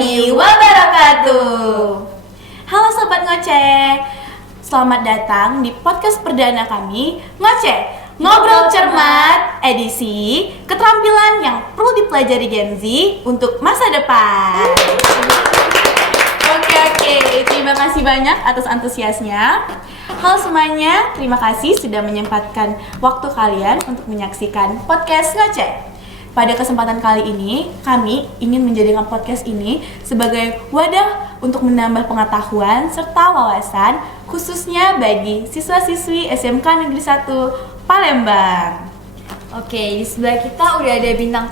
warahmatullahi wabarakatuh. Halo Sobat Ngoceh, selamat datang di podcast perdana kami, Ngoceh, Ngobrol Cermat, edisi keterampilan yang perlu dipelajari Gen Z untuk masa depan. Oke, terima kasih banyak atas antusiasnya. Halo semuanya, terima kasih sudah menyempatkan waktu kalian untuk menyaksikan podcast Ngoceh. Pada kesempatan kali ini, kami ingin menjadikan podcast ini sebagai wadah untuk menambah pengetahuan serta wawasan khususnya bagi siswa-siswi SMK Negeri 1 Palembang. Oke, di sebelah kita udah ada bintang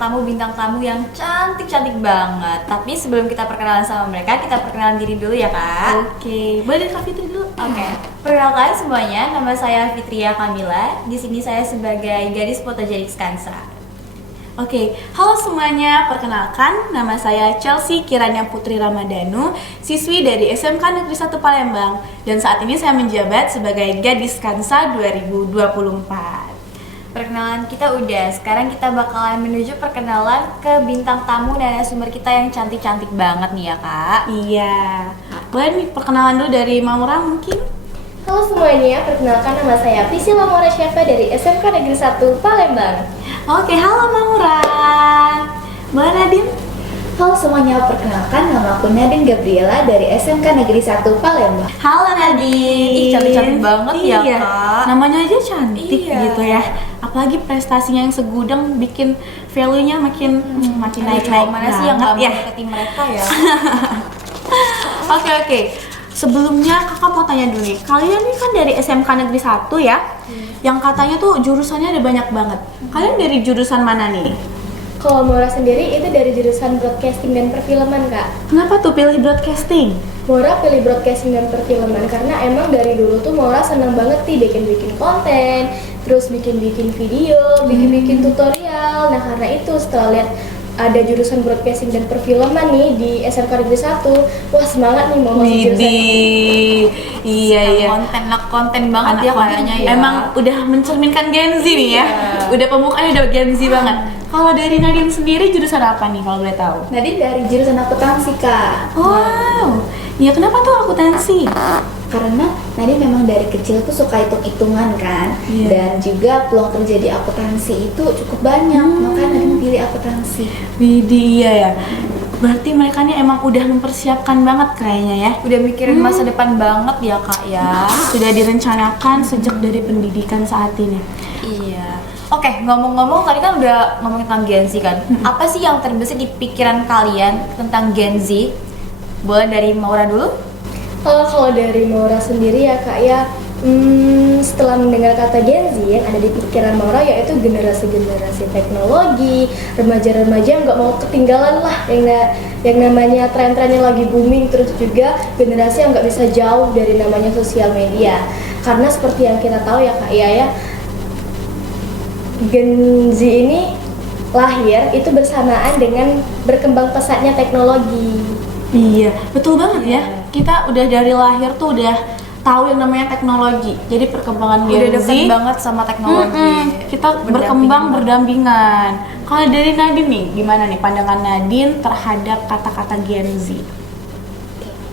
tamu yang cantik-cantik banget. Tapi sebelum kita perkenalan sama mereka, kita perkenalan diri dulu ya, Kak. Oke, boleh Kak Fitri dulu? Oke. Perkenalkan semuanya, nama saya Fitria Kamila. Di sini saya sebagai gadis fotogenik Skansa. Oke, halo semuanya, perkenalkan nama saya Chelsea Kiranya Putri Ramadhanu, siswi dari SMK Negeri 1 Palembang, dan saat ini saya menjabat sebagai Gadis Kansa 2024. Perkenalan kita udah, sekarang kita bakalan menuju perkenalan ke bintang tamu narasumber kita yang cantik-cantik banget nih ya, Kak. Iya, boleh nih perkenalan dulu dari Maura mungkin? Halo semuanya, perkenalkan nama saya Priscilla Maura Syafa dari SMK Negeri 1 Palembang. Oke, halo Maura. Boleh Nadine? Halo semuanya, perkenalkan nama aku Nadine Gabriela dari SMK Negeri 1 Palembang. Halo Nadine. Ih, cantik-cantik banget ya, Iya, Kak. namanya aja cantik Iya. gitu ya. Apalagi prestasinya yang segudang bikin value-nya makin naik-naik Mana sih yang banget gak mau ya. deketin mereka ya? Oke. Sebelumnya kakak mau tanya dulu nih, kalian nih kan dari SMK Negeri 1 ya, yang katanya tuh jurusannya ada banyak banget. Kalian dari jurusan mana nih? Kalau Maura sendiri itu dari jurusan broadcasting dan perfilman, Kak. Kenapa tuh pilih broadcasting? Maura pilih broadcasting dan perfilman karena emang dari dulu tuh Maura seneng banget nih bikin-bikin konten, terus bikin-bikin video, bikin-bikin tutorial. Nah karena itu setelah lihat ada jurusan broadcasting dan perfilman nih di SMK Negeri 1, wah semangat nih mau masuk jurusan ini. Iya. Konten banget ya kayaknya ya. Emang udah mencerminkan Gen Z nih ya. Udah pembukaannya udah Gen Z banget. Kalau dari Nadine sendiri jurusan apa nih kalau boleh tahu? Nadine dari jurusan akuntansi, Kak. Wow. Ya kenapa tuh akuntansi? Karena Nadine memang dari kecil tuh suka hitung-hitungan kan. Iya. Dan juga peluang kerja di akuntansi itu cukup banyak, makanya Nadine pilih akuntansi. Widih, iya ya. Berarti mereka nih emang udah mempersiapkan banget kayaknya ya. Udah mikirin masa depan banget ya, Kak ya. Sudah direncanakan sejak dari pendidikan saat ini. Iya. Oke, ngomong-ngomong tadi kan udah ngomongin tentang Gen Z kan. Apa sih yang terbesit di pikiran kalian tentang Gen Z? Boleh dari Maura dulu? Kalau dari Maura sendiri ya Kak ya, setelah mendengar kata Gen Z yang ada di pikiran Maura yaitu generasi-generasi teknologi, remaja-remaja yang nggak mau ketinggalan lah yang namanya tren-tren yang lagi booming, terus juga generasi yang nggak bisa jauh dari namanya sosial media. Karena seperti yang kita tahu ya Kak ya, Gen Z ini lahir itu bersamaan dengan berkembang pesatnya teknologi. Iya, betul banget ya. Kita udah dari lahir tuh udah tahu yang namanya teknologi. Jadi perkembangan Udah Gen Z deket banget sama teknologi. kita berkembang berdampingan. Kalau dari Nadine nih, gimana nih pandangan Nadine terhadap kata-kata Gen Z?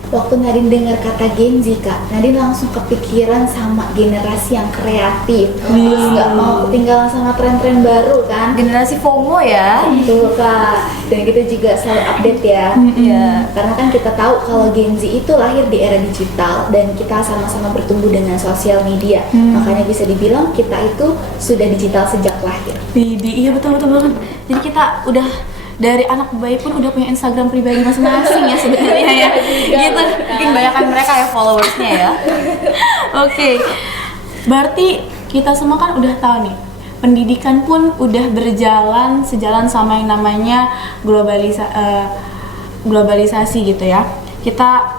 Waktu Nadine dengar kata Gen Z, Kak, Nadine langsung kepikiran sama generasi yang kreatif, terus nggak mau ketinggalan sama tren-tren baru kan. Generasi FOMO ya. Betul, Kak. Dan kita juga selalu update ya. Iya. Karena kan kita tahu kalau Gen Z itu lahir di era digital dan kita sama-sama bertumbuh dengan sosial media. Makanya bisa dibilang kita itu sudah digital sejak lahir. Iya betul banget. Jadi kita udah dari anak bayi pun udah punya Instagram pribadi masing-masing ya sebenarnya ya. Gitu. Mungkin banyakan mereka ya followersnya ya. Oke. Berarti kita semua kan udah tahu nih. Pendidikan pun udah berjalan sejalan sama yang namanya globalisasi gitu ya. Kita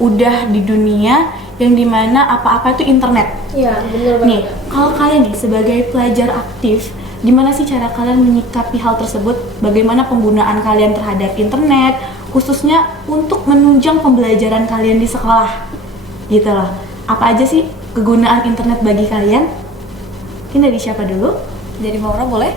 udah di dunia yang dimana apa-apa itu internet. Iya, benar banget. Nih, kalau kalian nih sebagai pelajar aktif, gimana sih cara kalian menyikapi hal tersebut? Bagaimana penggunaan kalian terhadap internet, khususnya untuk menunjang pembelajaran kalian di sekolah? Gitu loh. Apa aja sih kegunaan internet bagi kalian? Mungkin dari siapa dulu? Dari Maura boleh?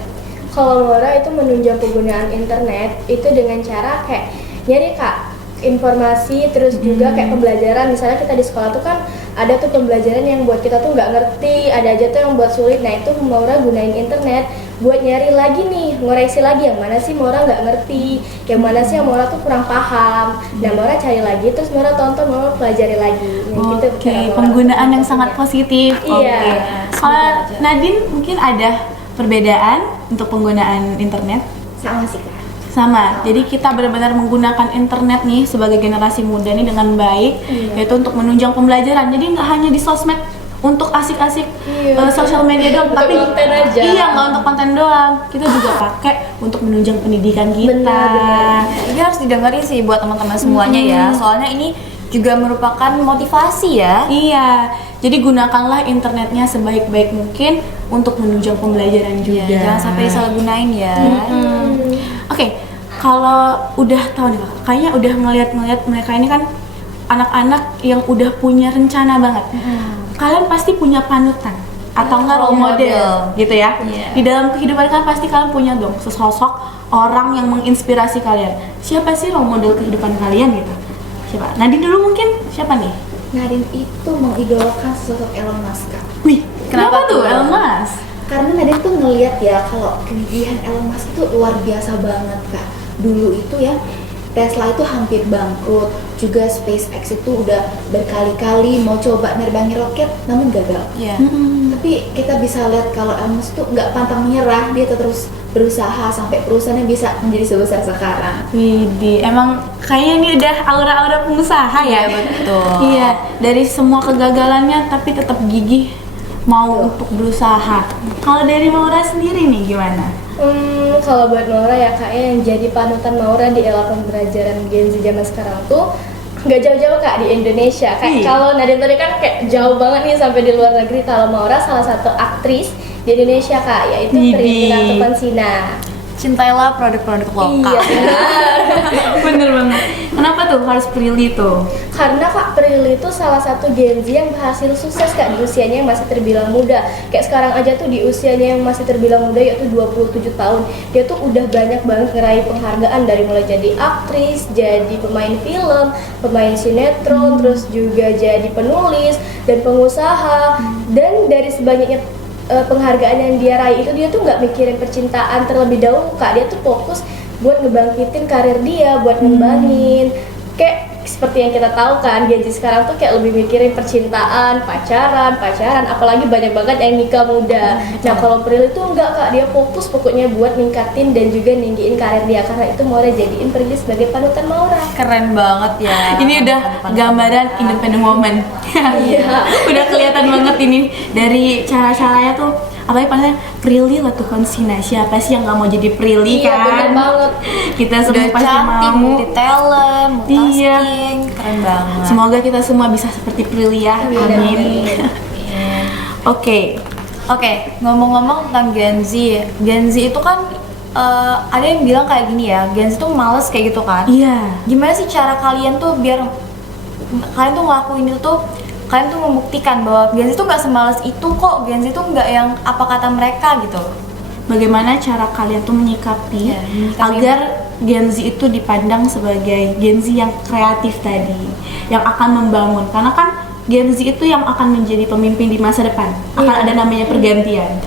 Kalau Maura itu menunjang penggunaan internet itu dengan cara kayak nyari Kak, informasi, terus juga kayak pembelajaran. Misalnya kita di sekolah tuh kan ada tuh pembelajaran yang buat kita tuh nggak ngerti, ada aja tuh yang buat sulit. Nah itu Maura gunain internet buat nyari lagi nih, ngoreksi lagi yang mana sih Maura nggak ngerti, yang mana sih yang Maura tuh kurang paham. Nah Maura cari lagi, terus Maura tonton, Maura pelajari lagi. Nah, gitu Oke, cara Maura penggunaan yang internet. sangat positif. Iya. Oke. Kalau Nadine mungkin ada perbedaan untuk penggunaan internet? Sama sih Kak. Sama, jadi kita benar-benar menggunakan internet nih sebagai generasi muda nih dengan baik, yaitu untuk menunjang pembelajaran. Jadi nggak hanya di sosmed untuk asik-asik sosial media doang, Untuk tapi konten aja. iya nggak untuk konten doang. Kita juga pakai untuk menunjang pendidikan kita. Benar. Ini harus didengerin sih buat teman-teman semuanya ya. Soalnya ini juga merupakan motivasi ya. Iya, jadi gunakanlah internetnya sebaik-baik mungkin untuk menunjang pembelajaran juga. Jangan sampai disalahgunain ya. Oke, kalau udah tahu nih Kak, kayaknya udah ngeliat mereka ini kan anak-anak yang udah punya rencana banget. Kalian pasti punya panutan atau enggak role model gitu ya. Iya. Di dalam kehidupan kan pasti kalian punya dong sesosok orang yang menginspirasi kalian. Siapa sih role model kehidupan kalian gitu? Siapa? Nadine dulu mungkin, siapa nih? Nadine itu mengidolakan sosok Elon Musk Kak. Wih, Kenapa kenapa tuh tuh? Elon Musk? Karena Nadine tuh ngeliat ya kalau kegigihan Elon Musk itu luar biasa banget Kak. Dulu itu ya Tesla itu hampir bangkrut, juga SpaceX itu udah berkali-kali mau coba nerbangi roket namun gagal. Iya. Tapi kita bisa lihat kalau Elon Musk tuh nggak pantang menyerah, dia terus berusaha sampai perusahaannya bisa menjadi sebesar sekarang. Widih, emang kayaknya ini udah aura-aura pengusaha ya. Iya, betul. Iya, dari semua kegagalannya tapi tetap gigih mau untuk berusaha. Kalau dari Maura sendiri nih gimana? Kalau buat Maura ya Kak, yang jadi panutan Maura di era pembelajaran Gen Z zaman sekarang tuh nggak jauh-jauh Kak, di Indonesia. Kayak Iya. kalau Nadine tadi kan kayak jauh banget nih sampai di luar negeri. Kalau Maura salah satu aktris di Indonesia Kak, yaitu Widih. Prilly Latuconsina. Cintailah produk-produk lokal. Iya benar. Bener banget. Kenapa tuh harus Prilly tuh? Karena Kak Prilly itu salah satu Gen Z yang berhasil sukses Kak di usianya yang masih terbilang muda. Kayak sekarang aja tuh di usianya yang masih terbilang muda, yaitu 27 tahun. Dia tuh udah banyak banget ngeraih penghargaan, dari mulai jadi aktris, jadi pemain film, pemain sinetron, terus juga jadi penulis dan pengusaha. Dan dari sebanyaknya penghargaan yang dia raih itu, dia tuh nggak mikirin percintaan terlebih dahulu Kak. Dia tuh fokus buat ngebangkitin karir dia, buat ngembangin. Kayak seperti yang kita tahu kan, Gen Z sekarang tuh kayak lebih mikirin percintaan, pacaran, apalagi banyak banget yang nikah muda. Nah kalau Prilly tuh enggak Kak, dia fokus pokoknya buat ningkatin dan juga ninggiin karir dia. Karena itu Maura jadiin Prilly sebagai panutan Maura. Keren banget ya. Ini udah gambaran independent woman. Iya. Udah kelihatan banget ini dari cara-caranya tuh. Apalagi pasnya Prilly Latuconsina, siapa sih yang nggak mau jadi Prilly Iya, kan? bener banget. Kita Udah semua pasti cantik, mau. multi talent, Iya. multitasking, keren banget. Semoga kita semua bisa seperti Prilly ya. Amin. Amin. Oke. Oke, ngomong-ngomong tentang Gen Z. Gen Z itu kan ada yang bilang kayak gini ya, Gen Z tuh males kayak gitu kan. Iya. Gimana sih cara kalian tuh biar kalian tuh ngelakuin itu tuh, kalian tuh membuktikan bahwa Gen Z tuh nggak semales itu kok, Gen Z tuh nggak yang apa kata mereka gitu. Bagaimana cara kalian tuh menyikapi Iya, menyikapi. agar Gen Z itu dipandang sebagai Gen Z yang kreatif tadi, yang akan membangun. Karena kan Gen Z itu yang akan menjadi pemimpin di masa depan. Akan ada namanya pergantian.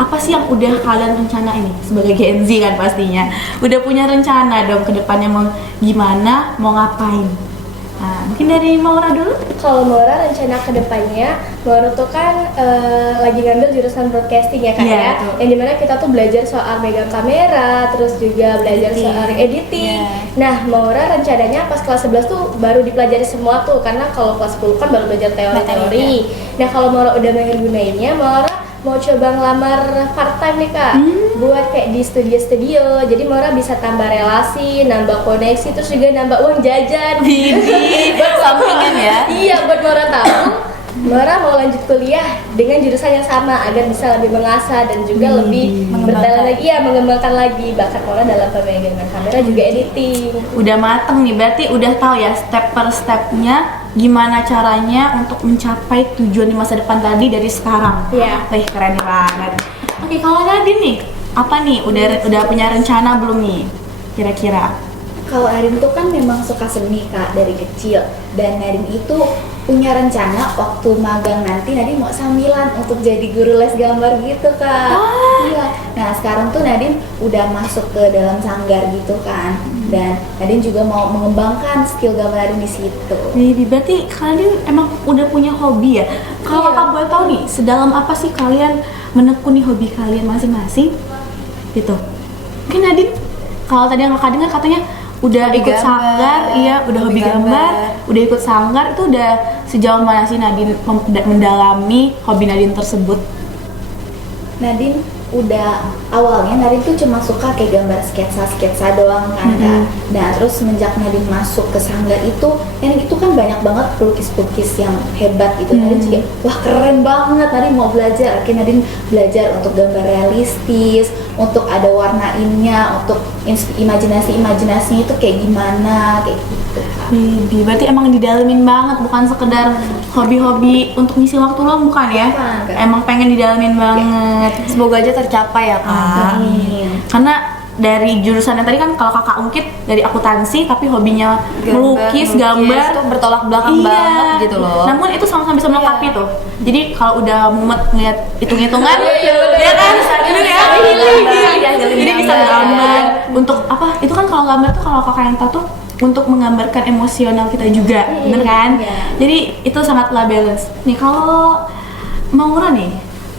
Apa sih yang udah kalian rencana ini sebagai Gen Z kan pastinya? Udah punya rencana dong ke depannya mau gimana, mau ngapain? Nah, mungkin dari Maura dulu. Kalau Maura rencana kedepannya, Maura tuh kan lagi ngambil jurusan broadcasting ya Kak Iya, ya. betul. Yang dimana kita tuh belajar soal megang kamera, terus juga belajar Editing. soal editing. Iya. Nah, Maura rencananya pas kelas 11 tuh baru dipelajari semua tuh, karena kalau kelas 10 kan baru belajar teori-teori. Nah, kalau Maura udah mahir gunainnya, Maura mau coba ngelamar part time nih Kak, buat kayak di studio-studio. Jadi Maura bisa tambah relasi, nambah koneksi, terus juga nambah uang jajan. Buat sampingan ya. Iya, buat Maura tahu, Maura mau lanjut kuliah dengan jurusan yang sama agar bisa lebih mengasah dan juga lebih bertalent lagi ya, mengembangkan lagi bakat Maura dalam pemegangan kamera juga editing. Udah mateng nih, berarti udah tahu ya step per stepnya gimana caranya untuk mencapai tujuan di masa depan tadi dari sekarang. Iya. Wih, keren banget. Oke, kalau Nadine nih, apa nih? Udah punya rencana belum nih? Kira-kira? Kalau Nadine tuh kan memang suka seni Kak dari kecil, dan Nadine itu punya rencana waktu magang nanti Nadine mau sambilan untuk jadi guru les gambar gitu Kak. Iya. Nah sekarang tuh Nadine udah masuk ke dalam sanggar gitu kan, dan Nadine juga mau mengembangkan skill gambar Nadine di situ. Jadi berarti kalian emang udah punya hobi ya? Kalau kakak boleh tahu nih, sedalam apa sih kalian menekuni hobi kalian masing-masing? Gitu. Mungkin Nadine, kalau tadi yang kakak dengar katanya udah Hobi ikut gambar, sanggar, iya udah hobi gambar, udah ikut sanggar, itu udah sejauh mana sih Nadine mendalami hobi Nadine tersebut? Nadine udah awalnya Nadine tuh cuma suka kayak gambar sketsa doang kan Kak. Nah terus semenjak Nadine masuk ke sanggar itu, yang itu kan banyak banget pelukis-pelukis yang hebat gitu. Nadine juga wah keren banget, Nadine mau belajar. Akhirnya Nadine belajar untuk gambar realistis, untuk ada warnainnya, untuk imajinasinya itu kayak gimana, kayak gitu Kak. Berarti emang didalemin banget, bukan sekedar hobi-hobi untuk ngisi waktu luang, bukan ya? Bukan, Kak. Emang pengen didalemin banget. Semoga aja tercapai ya Kak. Karena dari jurusan yang tadi kan kalau kakak ungkit dari akuntansi tapi hobinya melukis, gambar itu bertolak belakang banget gitu loh. Namun itu sama-sama bisa melengkapi tuh. Jadi kalau udah mumet ngeliat hitung-hitungan, ya kan? Bener ya? Jadi bisa gambar. Untuk apa? Itu kan kalau gambar tuh kalau kakak yang tahu tuh untuk menggambarkan emosional kita juga, bener kan? Jadi itu sangatlah balance. Nih kalau Maura nih,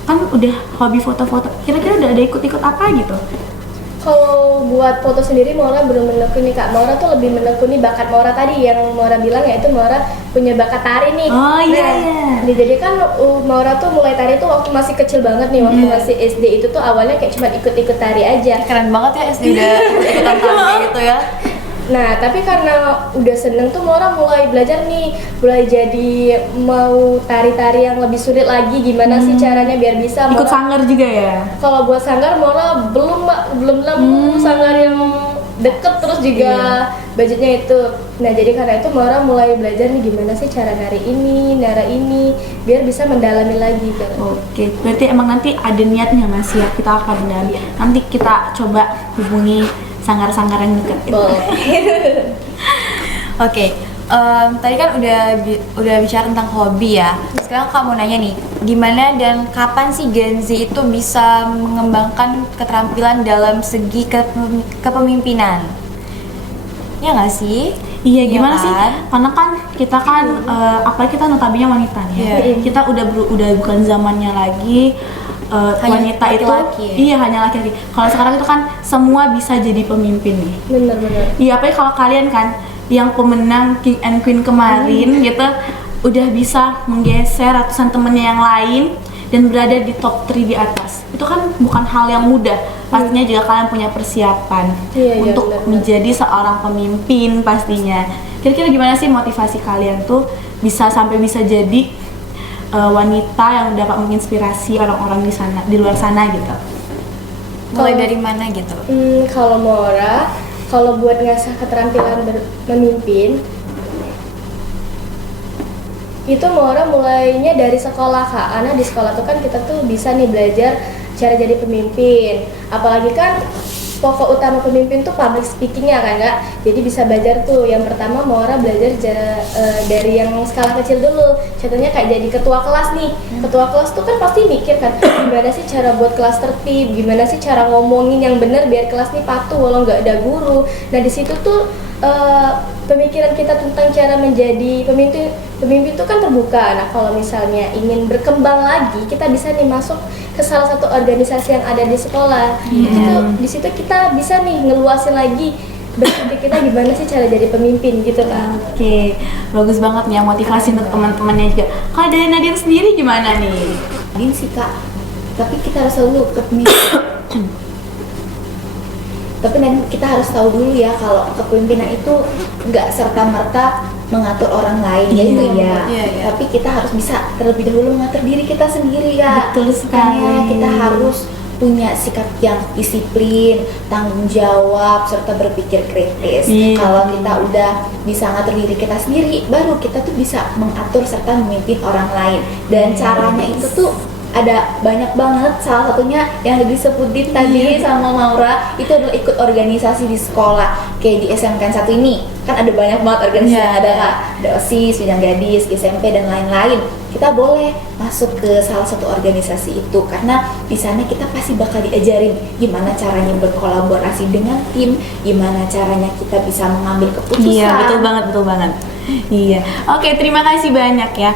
kan udah hobi foto-foto. Kira-kira udah ada ikut-ikut apa gitu? Kalau buat foto sendiri Maura belum menekuni Kak. Maura tuh lebih menekuni bakat Maura tadi yang Maura bilang, yaitu Maura punya bakat tari nih. Oh iya, Nah, iya. jadi kan Maura tuh mulai tari tuh waktu masih kecil banget nih, waktu masih SD itu tuh awalnya kayak cuma ikut-ikut tari aja. Keren banget ya SD udah ikutan tari gitu ya. Nah, tapi karena udah seneng tuh Maura mulai belajar nih, mulai jadi mau tari-tari yang lebih sulit lagi, gimana sih caranya biar bisa. Ikut Maura- sanggar juga ya? Kalau buat sanggar Maura belum Mbak, belum nemu sanggar yang deket, terus juga budgetnya itu. Nah jadi karena itu Maura mulai belajar nih gimana sih cara nari ini, biar bisa mendalami lagi kan. Oke, berarti emang nanti ada niatnya Mas ya, kita akan mendalami. Nanti kita coba hubungi sanggar-sanggar yang deket. Oke, tadi kan udah bicara tentang hobi ya. Sekarang kamu nanya nih, gimana dan kapan sih Gen Z itu bisa mengembangkan keterampilan dalam segi kepemimpinan? Ya nggak sih? Iya, Iya gimana kan? sih? Karena kan kita kan apalagi kita notabene wanita nih ya. Iya. Kita udah bukan zamannya lagi Hanya wanita itu laki-laki ya? iya hanya laki-laki. Kalau sekarang itu kan semua bisa jadi pemimpin nih. Bener-bener. Iya, apalagi kalau kalian kan yang pemenang King and Queen kemarin gitu udah bisa menggeser ratusan temennya yang lain dan berada di top 3 di atas. Itu kan bukan hal yang mudah. Pastinya juga kalian punya persiapan Iya, untuk benar-benar. menjadi seorang pemimpin pastinya. Kira-kira gimana sih motivasi kalian tuh bisa sampai bisa jadi wanita yang dapat menginspirasi orang-orang di sana, di luar sana gitu? Mulai dari mana gitu? Kalau Maura, kalau buat ngasah keterampilan memimpin, itu Maura mulainya dari sekolah Kak. Karena di sekolah tuh kan kita tuh bisa nih belajar cara jadi pemimpin. Apalagi kan pokok utama pemimpin tuh public speakingnya kan Kak. Jadi bisa belajar tuh. Yang pertama Maura belajar dari yang skala kecil dulu. Contohnya kayak jadi ketua kelas nih. Ketua kelas tuh kan pasti mikir kan, gimana sih cara buat kelas tertib, gimana sih cara ngomongin yang bener biar kelas nih patuh walau nggak ada guru. Nah di situ tuh pemikiran kita tentang cara menjadi pemimpin itu kan terbuka. Nah kalau misalnya ingin berkembang lagi, kita bisa nih masuk ke salah satu organisasi yang ada di sekolah. Di situ kita bisa nih ngeluasin lagi berpikir kita gimana sih cara jadi pemimpin gitu kan. Oke, bagus banget nih ya motivasi untuk teman-temannya juga. Kalau dari Nadine sendiri gimana nih? Nadine sih Kak, tapi kita harus selalu kepemimpinan. Tapi nanti kita harus tahu dulu ya kalau kepemimpinan itu nggak serta-merta mengatur orang lain, ya itu ya. Iya. Tapi kita harus bisa terlebih dahulu mengatur diri kita sendiri ya. Betul sekali. Makanya kita harus punya sikap yang disiplin, tanggung jawab, serta berpikir kritis. Iya. Kalau kita udah bisa ngatur diri kita sendiri, baru kita tuh bisa mengatur serta memimpin orang lain. Dan caranya itu tuh ada banyak banget, salah satunya yang disebutin tadi sama Maura itu adalah ikut organisasi di sekolah. Kayak di SMK 1 ini kan ada banyak banget organisasi yang ada Kak. Ada OSIS, Bidang Gadis, SMP dan lain-lain. Kita boleh masuk ke salah satu organisasi itu karena di sana kita pasti bakal diajarin gimana caranya berkolaborasi dengan tim, gimana caranya kita bisa mengambil keputusan. Iya, betul banget. Iya. Oke, terima kasih banyak ya.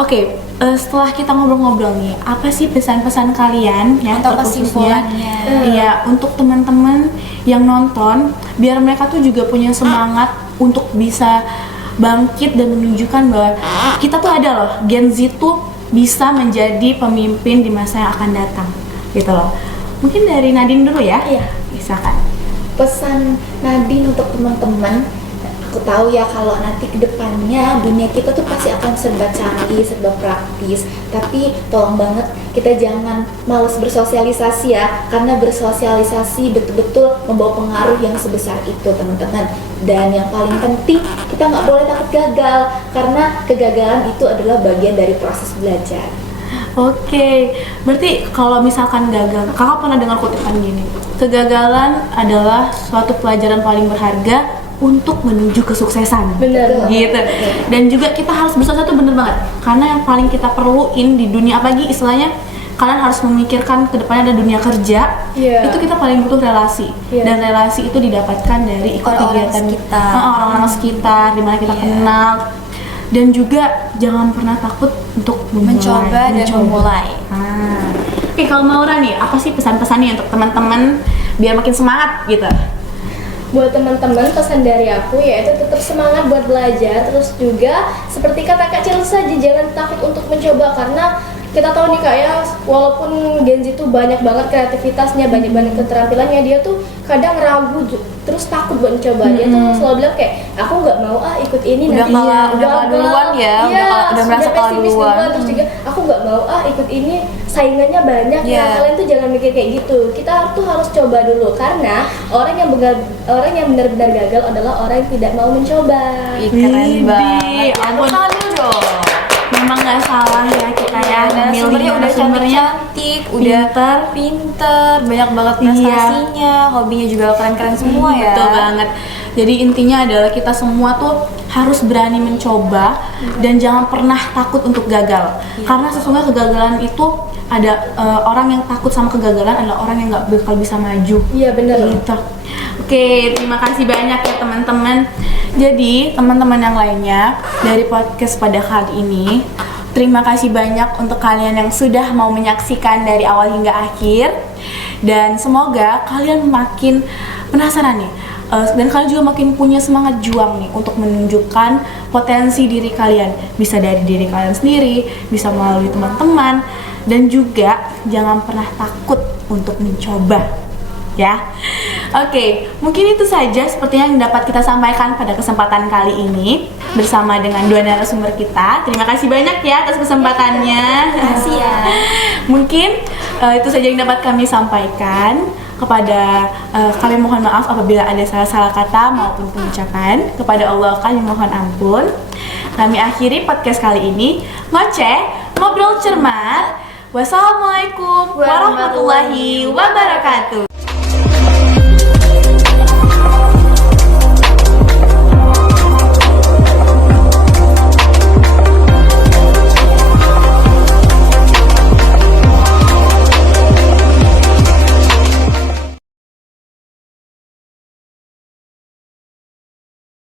Oke, setelah kita ngobrol-ngobrol nih, apa sih pesan-pesan kalian ya Atau terkhususnya? kesimpulannya? Iya, untuk teman-teman yang nonton, biar mereka tuh juga punya semangat untuk bisa bangkit dan menunjukkan bahwa kita tuh ada loh, Gen Z tuh bisa menjadi pemimpin di masa yang akan datang, gitu loh. Mungkin dari Nadine dulu ya. Iya. Misalkan. Pesan Nadine untuk teman-teman, aku tahu ya kalau nanti kedepannya dunia kita tuh pasti akan serba canggih, serba praktis. Tapi tolong banget kita jangan males bersosialisasi ya, karena bersosialisasi betul-betul membawa pengaruh yang sebesar itu teman-teman. Dan yang paling penting kita nggak boleh takut gagal, karena kegagalan itu adalah bagian dari proses belajar. Oke, berarti kalau misalkan gagal, kakak pernah dengar kutipan gini, kegagalan adalah suatu pelajaran paling berharga untuk menuju kesuksesan. Bener. Gitu. Dan juga kita harus berusaha, tuh bener banget, karena yang paling kita perluin di dunia, apalagi istilahnya kalian harus memikirkan ke depannya ada dunia kerja. Iya. Itu kita paling butuh relasi. Iya. Dan relasi itu didapatkan dari ikut Orang-orang kegiatan sekitar. orang-orang sekitar, dimana kita kenal. Dan juga jangan pernah takut untuk Mencoba dan memulai. Oke, kalau Maura nih, apa sih pesan-pesannya untuk teman-teman biar makin semangat gitu? Buat teman-teman, pesan dari aku yaitu tetap semangat buat belajar, terus juga seperti kata Kak Cil saja, jangan takut untuk mencoba, karena kita tahu nih Kak ya, walaupun Gen Z itu banyak banget kreativitasnya, banyak banget keterampilannya, dia tuh kadang ragu terus takut buat mencoba. Dia tuh selalu bilang kayak, aku nggak mau ikut ini, Udah nanti kalah gagal. duluan ya, Iya, udah merasa sudah kalah pesimis duluan. Terus juga aku nggak mau ikut ini, saingannya banyak. Iya. Ya kalian tuh jangan mikir kayak gitu, kita tuh harus coba dulu, karena orang yang benar-benar gagal adalah orang yang tidak mau mencoba. Ih, keren Widih, banget. ampun. Tepuk tangan dulu dong. Memang nggak salah ya kita ya, Dan milih sumbernya udah narasumbernya. cantik-cantik, udah pinter, banyak banget Iya. prestasinya, hobinya juga keren-keren semua ya. Betul banget. Jadi intinya adalah kita semua tuh harus berani mencoba dan jangan pernah takut untuk gagal. Karena sesungguhnya kegagalan itu ada orang yang takut sama kegagalan adalah orang yang nggak bakal bisa maju. Iya benar. Gitu. Oke, terima kasih banyak ya teman-teman. Jadi teman-teman yang lainnya dari podcast pada kali ini, terima kasih banyak untuk kalian yang sudah mau menyaksikan dari awal hingga akhir. Dan semoga kalian makin penasaran nih, dan kalian juga makin punya semangat juang nih untuk menunjukkan potensi diri kalian. Bisa dari diri kalian sendiri, bisa melalui teman-teman, dan juga jangan pernah takut untuk mencoba. Ya, oke, mungkin itu saja sepertinya yang dapat kita sampaikan pada kesempatan kali ini bersama dengan dua narasumber kita. Terima kasih banyak ya atas kesempatannya. Terima kasih ya. Mungkin itu saja yang dapat kami sampaikan. Kepada kami mohon maaf apabila ada salah-salah kata maupun pengucapan. Kepada Allah kami mohon ampun. Kami akhiri podcast kali ini. Ngoceh, ngobrol cermat. Wassalamualaikum warahmatullahi wabarakatuh.